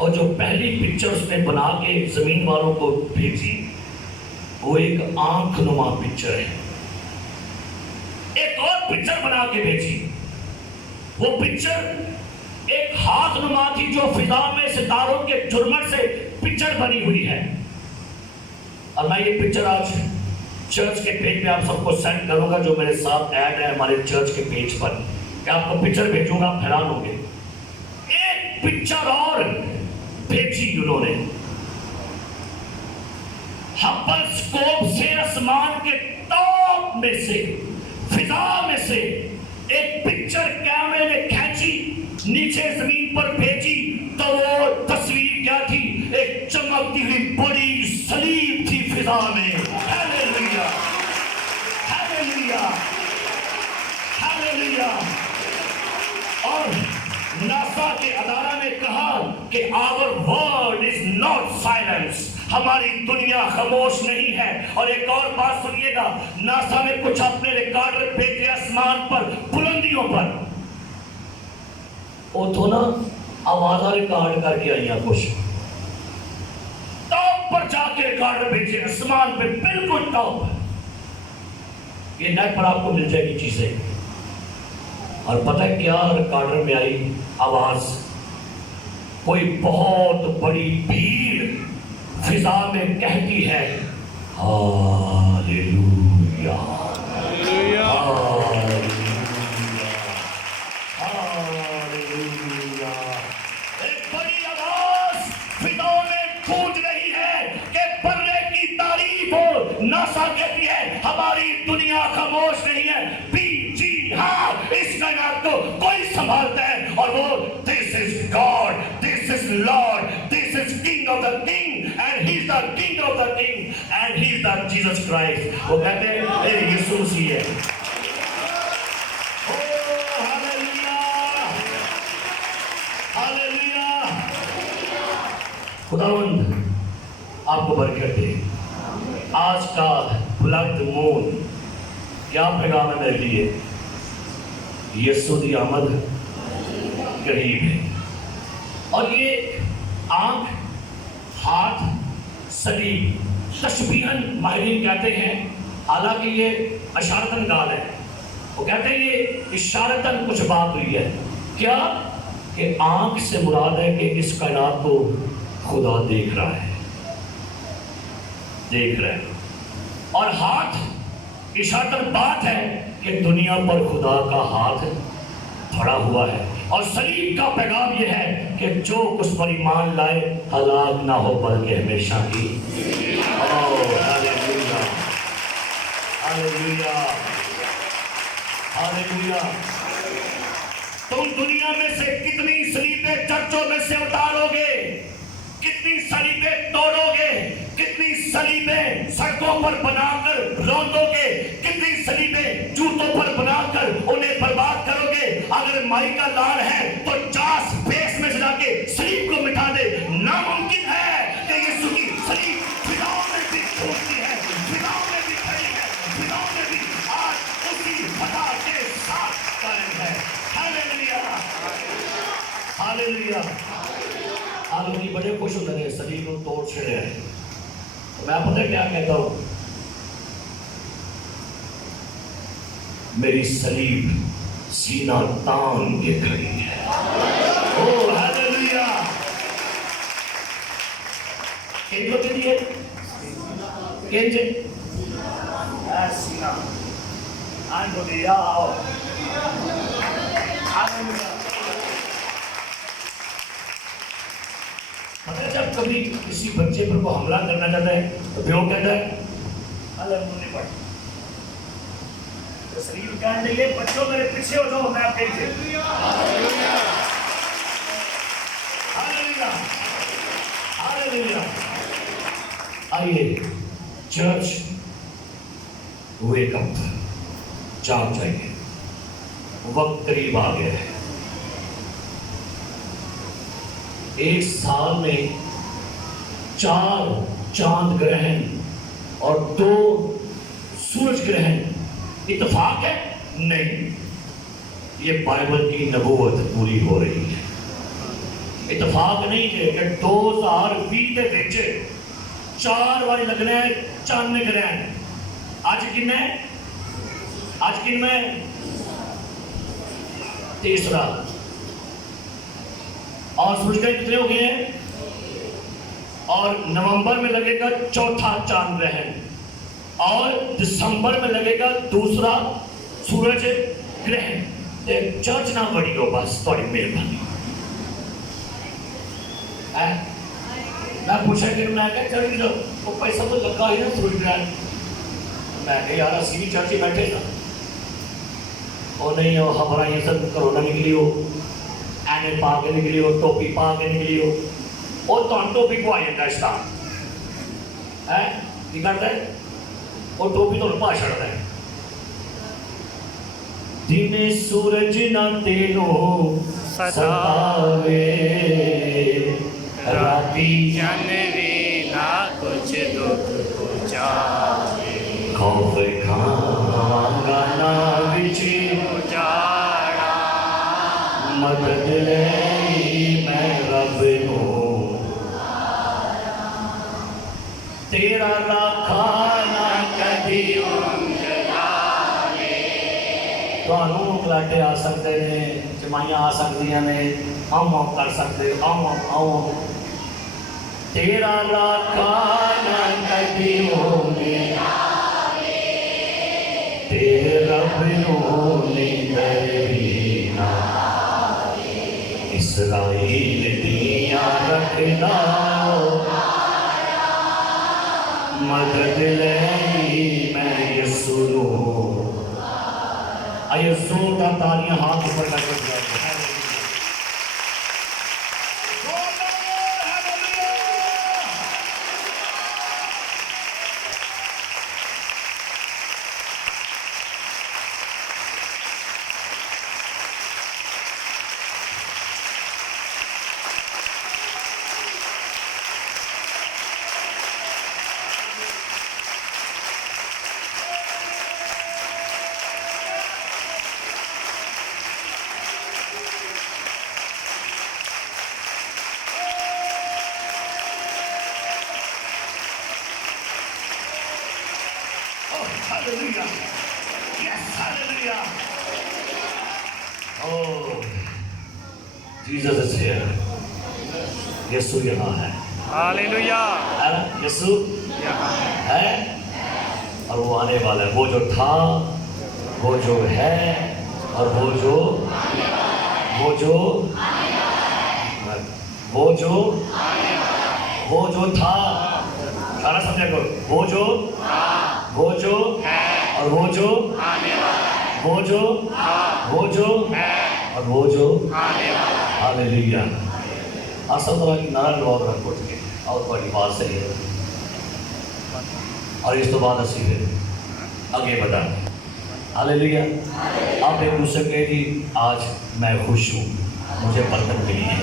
और जो पहली पिक्चर्स ने बना के जमीन वालों को भेजी वो एक आंख नुमा पिक्चर है। एक और पिक्चर बना के भेजी, वो पिक्चर एक हाथ नुमा थी जो फिजा में सितारों के झुरमट से पिक्चर बनी हुई है। और मैं ये पिक्चर आज चर्च के पेज पे आप सबको सेंड करूंगा, जो मेरे साथ ऐड है हमारे चर्च के पेज पर, कि आपको पिक्चर भेजूंगा, आप हैरान होंगे। एक पिक्चर और भेजी उन्होंने, हबल स्कोप से आसमान के टॉप में से, फिजा में से एक पिक्चर कैमरे ने खींची, नीचे जमीन पर भेजी, तो वो तस्वीर क्या थी? एक चमकती हुई बड़ी सलीब थी फिजा में। Hallelujah, hallelujah, hallelujah. और नासा के अदारा ने कहा कि our world is not silence, हमारी दुनिया खामोश नहीं है। और एक और बात सुनिएगा, नासा ने कुछ अपने रिकॉर्डर भेजे आसमान पर, बुलंदियों पर, वो तो ना आवाज़ रिकॉर्ड करके आई कुछ, टॉप पर जाके रिकॉर्डर भेजे आसमान पे, बिल्कुल टॉप। ये नेट पर आपको मिल जाएगी चीजें। और पता है क्या रिकॉर्डर में आई आवाज? कोई बहुत बड़ी भीड़ फिजा में कहती है हालेलुया, हालेलुया, हालेलुया। एक बड़ी आवाज फिजा में गूंज रही है कि बर्रे की तारीफ हो। नासा कहती है हमारी दुनिया खामोश नहीं है, जी हाँ, इस कायनात को कोई संभालता है, और वो this is God, this is Lord, this is king of the king, and he is the king of the king, and he is the Jesus Christ. वो कहते हैं ये यीशु मसीह है। ओ हालेलुया, हालेलुया। खुदावंद आपको बरकत दे। आज का बुलंद मून क्या पैगाम है मेरे लिए? यीशु की आमद करीब है। और ये आंख, हाथ, सलीब तशबीहन माहिरीन कहते हैं, हालांकि ये इशारतन गाल है। वो कहते हैं ये इशारतन कुछ बात हुई है। क्या? कि आंख से मुराद है कि इस कायनात को खुदा देख रहा है, देख रहा है। और हाथ इशारतन बात है कि दुनिया पर खुदा का हाथ पड़ा हुआ है। और सलीब का पैगाम यह है कि जो उस पर ईमान लाए हलाक ना हो बल्कि हमेशा की। Hallelujah, hallelujah, hallelujah. तुम दुनिया में से कितनी सलीबें चर्चों में से उतारोगे, कितनी सलीबें तोड़ोगे, कितनी सलीबें सड़कों पर बनाकर रौंदोगे, कितनी सलीबें जूतों पर बनाकर उन्हें बर्बाद करोगे। अगर माई का लाल है तो 50 बेस में सजा के सलीब को मिटा दे। नामुमकिन है कि यीशु की सलीब फिजाओं में भी फूटती है, फिजाओं में भी खड़ी है, फिजाओं में भी आज उसी फता के साथ कायम है। Hallelujah, hallelujah. आलू बड़े खुश होते हैं सलीब को तोड़ छेड़े हैं। तो मैं पता क्या कहता हूं? मेरी सलीब सीना तान के खड़ी है। ओ हालेलुया। किनको दे दिए? किंजे सीना आंधो दिया। हालेलुया। मतलब जब कभी किसी बच्चे पर को हमला करना चाहता है तो वो कहता है अलग नहीं पड़, तो शरीर कहने लगे बच्चों मेरे पीछे हो जाओ, मैं आपके पीछे। Hallelujah, hallelujah. आइए चर्च वेक अप, जाग जाइए, वक्त करीब आ गया है। एक साल में 4 चांद ग्रहण और 2 सूरज ग्रहण इत्तेफाक है? नहीं, ये बाइबल की नबूवत पूरी हो रही है। इत्तेफाक नहीं है कि 2020 के विच 4 बार लगना है चांद ग्रहण। आज कितना है? आज कितना है? तीसरा। और सूरज ग्रहण कितने हो गए हैं? और नवंबर में लगेगा 4था चांद ग्रहण, اور دسمبر میں لگے گا دوسرا سورج گرہن. چرچ نہ بڑی ہو بس تھوڑی مہربانی. میں پوچھا کہ میں کہا چرچ وہ پیسہ تو لگا ہی نا سورج گرہن. میں کہ یار اسی بھی چرچ بیٹھے نا. وہ نہیں ہو خبر یہ سب کرونا نکلی ہو, اینے پا کے نکلی ہو, ٹوپی پا کے نکلی ہو, اور تو ٹوپی کو آئی جاتا اسٹار ہے کی کرتا ہے وہ ٹوپی تو پا چڑھتا ہے. دن سورج نہ تینوں ستاوے, راتی جنوی نہ کچھ دکھ پہنچاوے, خوف کھانگا نہ بچی اجاڑا, مدد لئی میں رب نوں, تیرا راکھا نہ کدی تانوں کلاٹے آ سکتے ہیں, جمائیاں آ سکتی ہیں, ہم کر سکتے ہم تیرا راکھا نہ کدی ہونے, تیرے رب نوں نیندر بھی نہ, اسرائیل دیاں رکھنا مدد لئی میں یسوع نوں. آئیے زوردار تالیاں ہاتھ اوپر کر کے دیا. Hallelujah. Yes, hallelujah. Oh, Jesus is here. یسوع یہاں ہے. ہاللویا, یسوع یہاں ہے اور وہ آنے والا ہے. وہ جو تھا, وہ جو ہے, اور وہ جو تھا. سارا سمجھا کرو. وہ جو اور وہ جو اور وہ جو. ہاللویا. اور سب طرح کی نارا لوگ رکھ اٹھ کے اور بڑی بات صحیح ہے. اور اس تو بعد اسی پھر آگے بڑھا. ہاللویا. آپ ایک دوسرے کہے جی آج میں خوش ہوں, مجھے برکت ملی ہے.